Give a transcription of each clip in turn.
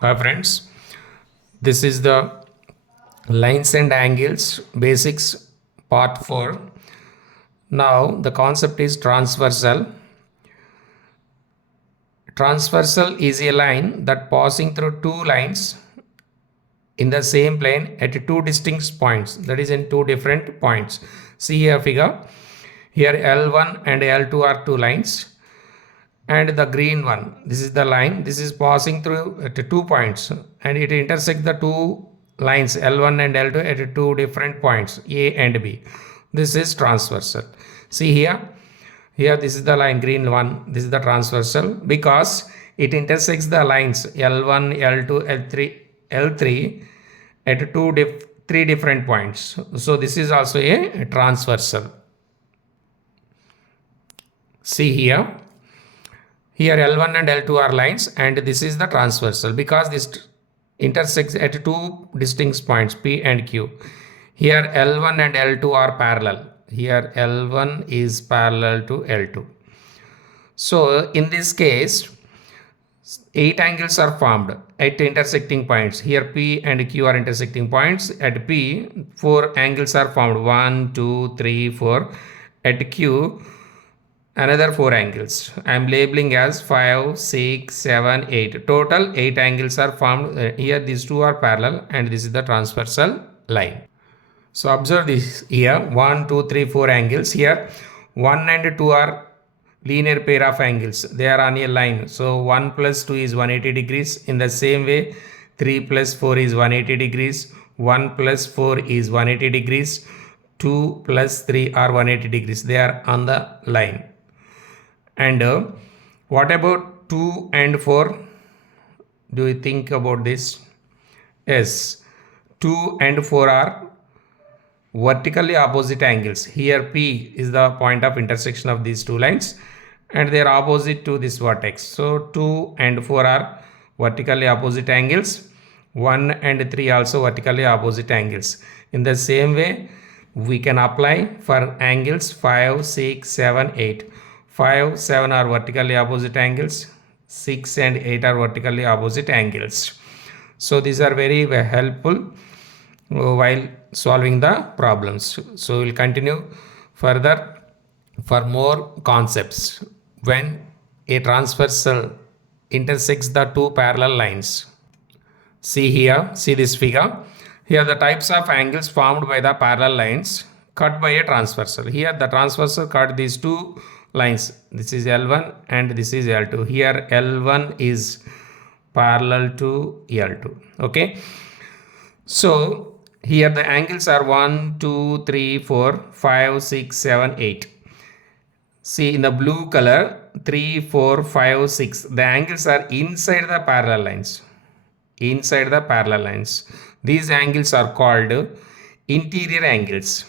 Hi friends, this is the lines and angles basics part 4. Now the concept is transversal. Transversal is a line that passing through two lines in the same plane at two distinct points, that is in two different points. See here figure. Here L1 and L2 are two lines, and the green one, this is the line, this is passing through at two points, and it intersects the two lines L1 and L2 at two different points A and B. This is transversal. See here this is the line green one, this is the transversal because it intersects the lines L1, L2, L3 at three different points. So this is also a transversal. See here L1 and L2 are lines, and this is the transversal because this intersects at two distinct points P and Q. Here L1 and L2 are parallel. Here L1 is parallel to L2. So in this case, 8 angles are formed at intersecting points. Here P and Q are intersecting points. At P, 4 angles are formed. 1, 2, 3, 4. At Q, another 4 angles. I am labeling as 5, 6, 7, 8. Total 8 angles are formed. Here these two are parallel, and this is the transversal line. So observe this here 1, 2, 3, 4 angles. Here 1 and 2 are linear pair of angles. They are on a line. So 1 plus 2 is 180 degrees. In the same way 3 plus 4 is 180 degrees. 1 plus 4 is 180 degrees. 2 plus 3 are 180 degrees. They are on the line. And what about 2 and 4? Do you think about this? Yes, 2 and 4 are vertically opposite angles. Here P is the point of intersection of these two lines, and they are opposite to this vertex. So 2 and 4 are vertically opposite angles. 1 and 3 also vertically opposite angles. In the same way, we can apply for angles 5, 6, 7, 8. 5, 7 are vertically opposite angles. 6 and 8 are vertically opposite angles. So these are very helpful while solving the problems. So we'll continue further for more concepts when a transversal intersects the two parallel lines. See this figure. Here the types of angles formed by the parallel lines cut by a transversal. Here the transversal cut these two lines. This is L1 and this is L2. Here L1 is parallel to L2. Okay. So here the angles are 1, 2, 3, 4, 5, 6, 7, 8. See in the blue color 3, 4, 5, 6. The angles are inside the parallel lines. Inside the parallel lines. These angles are called interior angles.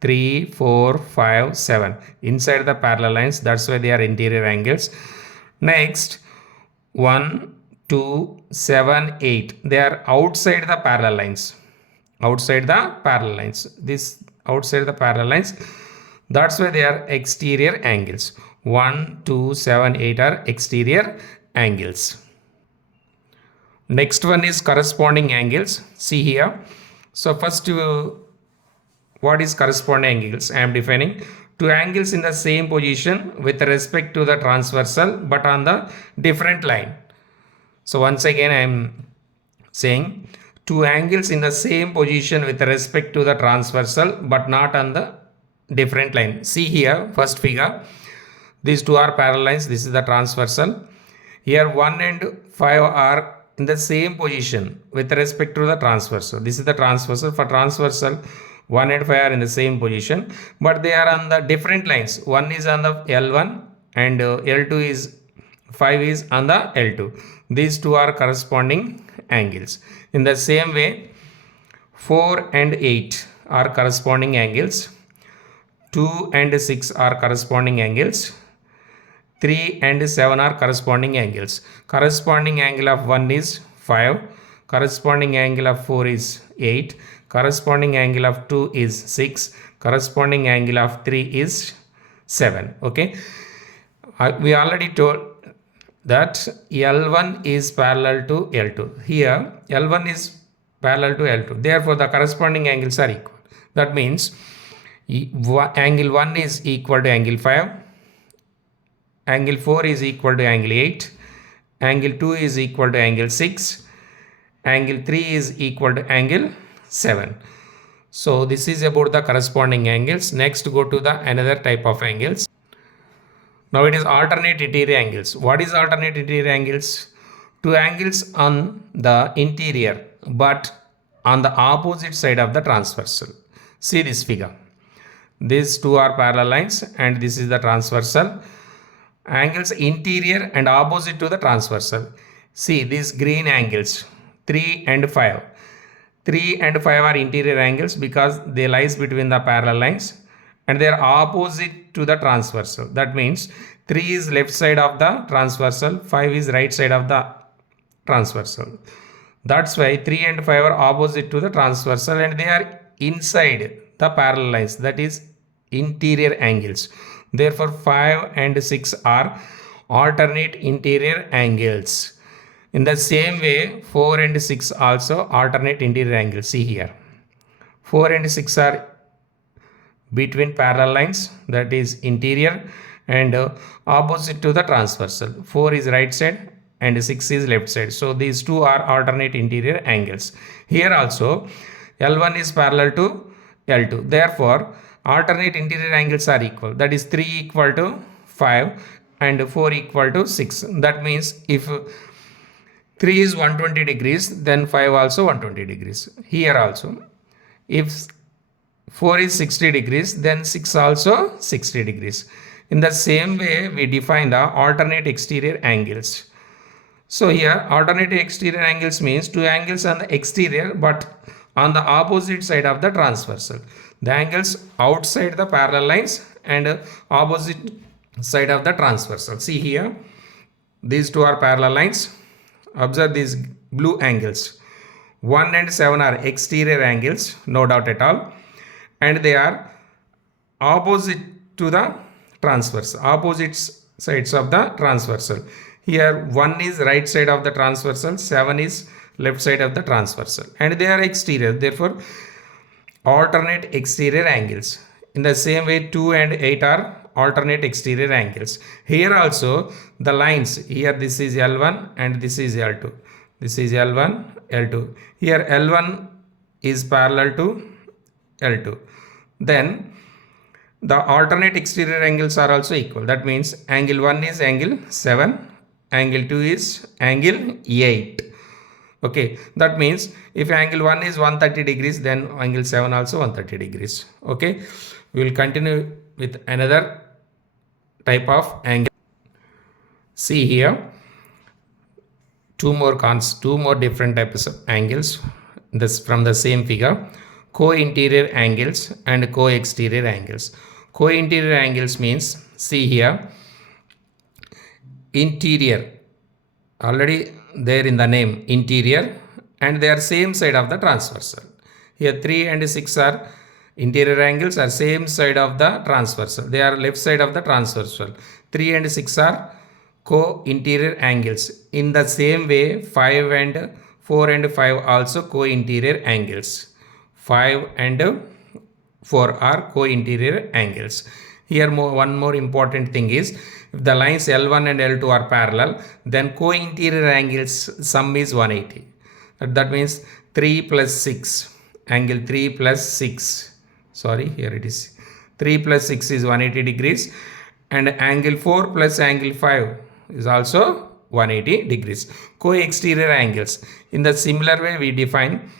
3, 4, 5, 7. Inside the parallel lines. That's why they are interior angles. Next 1, 2, 7, 8. They are outside the parallel lines. Outside the parallel lines. This outside the parallel lines. That's why they are exterior angles. 1, 2, 7, 8 are exterior angles. Next one is corresponding angles. See here. So first, what is corresponding angles? I am defining two angles in the same position with respect to the transversal but on the different line. So once again I am saying two angles in the same position with respect to the transversal but not on the different line. See here first figure. These two are parallel lines. This is the transversal. Here 1 and 5 are in the same position with respect to the transversal. This is the transversal. For transversal 1 and 5 are in the same position, but they are on the different lines. 1 is on the L1 and L2 is 5 is on the L2. These two are corresponding angles. In the same way 4 and 8 are corresponding angles. 2 and 6 are corresponding angles. 3 and 7 are corresponding angles. Corresponding angle of 1 is 5. Corresponding angle of 4 is 8. Corresponding angle of 2 is 6. Corresponding angle of 3 is 7. Okay. We already told that L1 is parallel to L2. Here L1 is parallel to L2. Therefore, the corresponding angles are equal. That means angle 1 is equal to angle 5, angle 4 is equal to angle 8, angle 2 is equal to angle 6, angle 3 is equal to angle 7. So this is about the corresponding angles. Next, go to the another type of angles. Now it is alternate interior angles. What is alternate interior angles? Two angles on the interior but on the opposite side of the transversal. See this figure. These two are parallel lines and this is the transversal. Angles interior and opposite to the transversal. See these green angles 3 and 5. 3 and 5 are interior angles because they lies between the parallel lines and they are opposite to the transversal. That means 3 is left side of the transversal, 5 is right side of the transversal. That's why 3 and 5 are opposite to the transversal and they are inside the parallel lines, that is interior angles. Therefore 5 and 6 are alternate interior angles. In the same way 4 and 6 also alternate interior angles. See here 4 and 6 are between parallel lines, that is interior and opposite to the transversal. 4 is right side and 6 is left side. So these two are alternate interior angles. Here also L1 is parallel to L2. Therefore alternate interior angles are equal. That is 3 equal to 5 and 4 equal to 6. That means if 3 is 120 degrees, then 5 also 120 degrees. Here also if 4 is 60 degrees, then 6 also 60 degrees. In the same way we define the alternate exterior angles. So here alternate exterior angles means two angles on the exterior but on the opposite side of the transversal. The angles outside the parallel lines and opposite side of the transversal. See here these two are parallel lines. Observe these blue angles. 1 and 7 are exterior angles, no doubt at all, and they are opposite to the transversal, opposite sides of the transversal. Here 1 is right side of the transversal, 7 is left side of the transversal, and they are exterior. Therefore alternate exterior angles. In the same way 2 and 8 are alternate exterior angles. Here also the lines, here this is L1 and this is L2. This is L1, L2. Here L1 is parallel to L2. Then the alternate exterior angles are also equal. That means angle 1 is angle 7, angle 2 is angle 8. Okay, that means if angle 1 is 130 degrees, then angle 7 also 130 degrees. Okay, we will continue with another type of angle. See here two more different types of angles this from the same figure. Co-interior angles and co-exterior angles. Co-interior angles means, see here, interior already there in the name, interior, and they are same side of the transversal. Here 3 and 6 are interior angles, are same side of the transversal. They are left side of the transversal. 3 and 6 are co-interior angles. In the same way 5 and 4 and 5 also co-interior angles. 5 and 4 are co-interior angles. Here one more important thing is, if the lines L1 and L2 are parallel, then co-interior angles sum is 180. That means 3 plus 6, angle 3 plus 6, sorry, here it is 3 plus 6 is 180 degrees, and angle 4 plus angle 5 is also 180 degrees. Co-exterior angles. In the similar way we define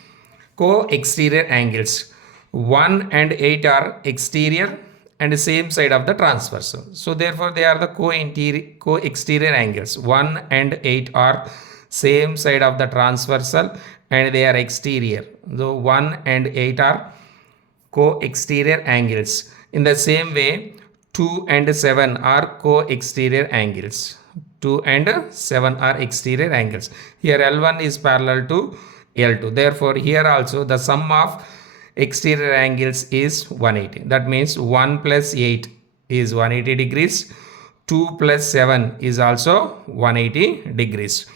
co-exterior angles. 1 and 8 are exterior and same side of the transversal. So therefore they are the co-exterior angles. 1 and 8 are same side of the transversal and they are exterior. So 1 and 8 are co-exterior angles. In the same way 2 and 7 are co-exterior angles. 2 and 7 are exterior angles. Here L1 is parallel to L2. Therefore here also the sum of exterior angles is 180. That means 1 plus 8 is 180 degrees. 2 plus 7 is also 180 degrees.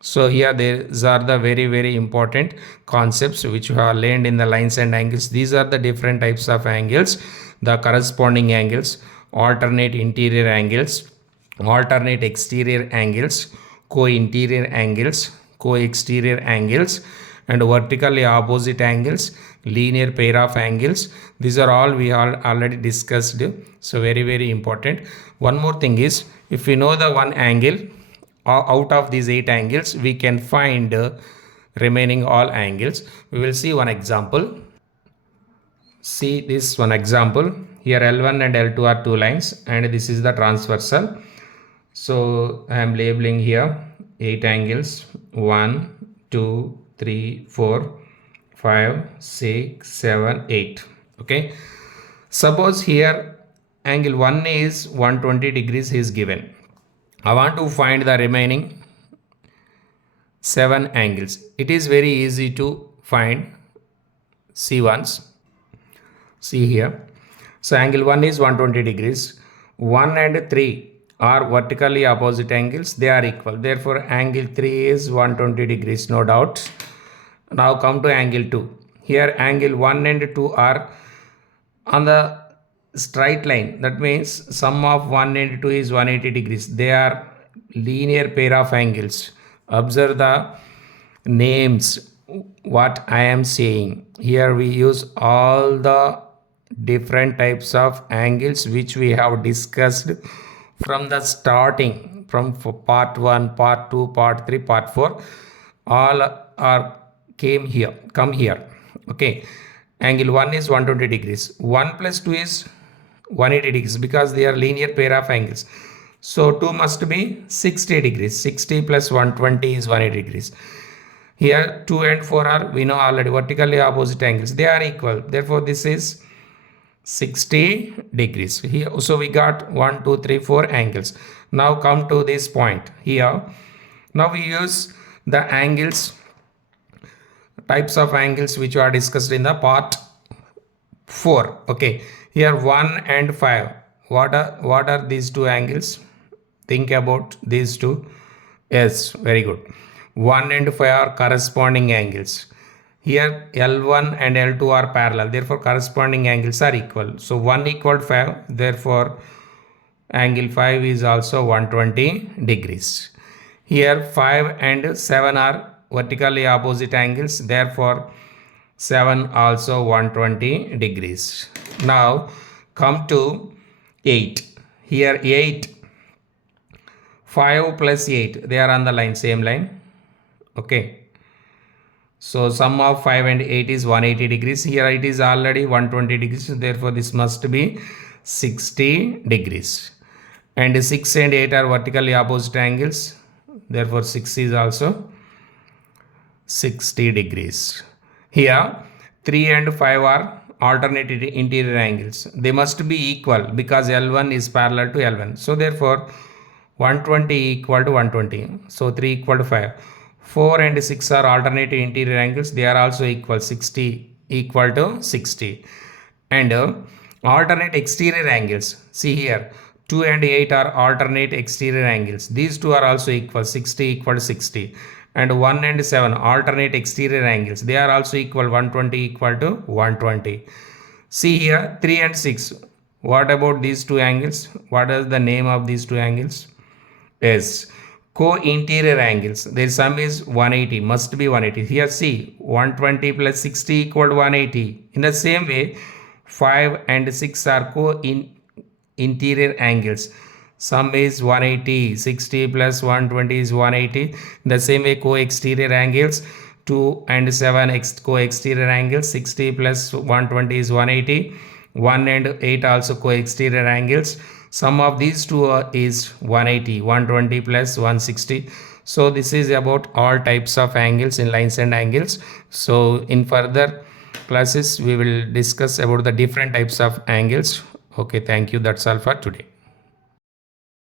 So here these are the very important concepts which we have learned in the lines and angles. These are the different types of angles, the corresponding angles, alternate interior angles, alternate exterior angles, co-interior angles, co-exterior angles, and vertically opposite angles, linear pair of angles. These are all we all already discussed. So very important. One more thing is, if we know the one angle, out of these 8 angles we can find remaining all angles. We will see one example. See this one example. Here L1 and L2 are two lines and this is the transversal. So I am labeling here 8 angles: 1, 2, 3, 4, 5, 6, 7, 8. Okay. Suppose here angle 1 is 120 degrees is given. I want to find the remaining 7 angles. It is very easy to find. See once. See here. So angle 1 is 120 degrees. 1 and 3 are vertically opposite angles. They are equal. Therefore, angle 3 is 120 degrees, no doubt. Now come to angle 2. Here angle 1 and 2 are on the straight line. That means sum of 1 and 2 is 180 degrees. They are linear pair of angles. Observe the names, what I am saying. Here we use all the different types of angles which we have discussed from the starting, from part 1, part 2, part 3, part 4. All are come here. Okay. Angle 1 is 120 degrees. 1 plus 2 is 180 degrees because they are linear pair of angles. So 2 must be 60 degrees. 60 plus 120 is 180 degrees. Here 2 and 4 are, we know already, vertically opposite angles. They are equal. Therefore this is 60 degrees. Here, so we got 1, 2, 3, 4 angles. Now come to this point here. Now we use the angles, types of angles which are discussed in the part 4. Okay. Here 1 and 5. What are these two angles? Think about these two. Yes, very good. 1 and 5 are corresponding angles. Here L1 and L2 are parallel. Therefore, corresponding angles are equal. So 1 equal 5. Therefore, angle 5 is also 120 degrees. Here 5 and 7 are vertically opposite angles. Therefore, 7 also 120 degrees. Now come to 8. Here 8, 5 plus 8, they are on the line, same line. Okay. So sum of 5 and 8 is 180 degrees. Here it is already 120 degrees. Therefore this must be 60 degrees. And 6 and 8 are vertically opposite angles. Therefore 6 is also 60 degrees. Here 3 and 5 are alternate interior angles. They must be equal because L1 is parallel to L1. So therefore 120 equal to 120. So 3 equal to 5. 4 and 6 are alternate interior angles. They are also equal. 60 equal to 60. And alternate exterior angles. See here. 2 and 8 are alternate exterior angles. These two are also equal. 60 equal to 60. And 1 and 7 alternate exterior angles. They are also equal. 120 equal to 120. See here 3 and 6. What about these two angles? What is the name of these two angles? Yes, co-interior angles. Their sum is 180. Must be 180. Here see 120 plus 60 equal to 180. In the same way 5 and 6 are co-interior angles. Sum is 180. 60 plus 120 is 180. In the same way co-exterior angles, 2 and 7 co-exterior angles. 60 plus 120 is 180. 1 and 8 also co-exterior angles. Sum of these two is 180. 120 plus 160. So this is about all types of angles in lines and angles. So in further classes we will discuss about the different types of angles. Okay, thank you. That's all for today.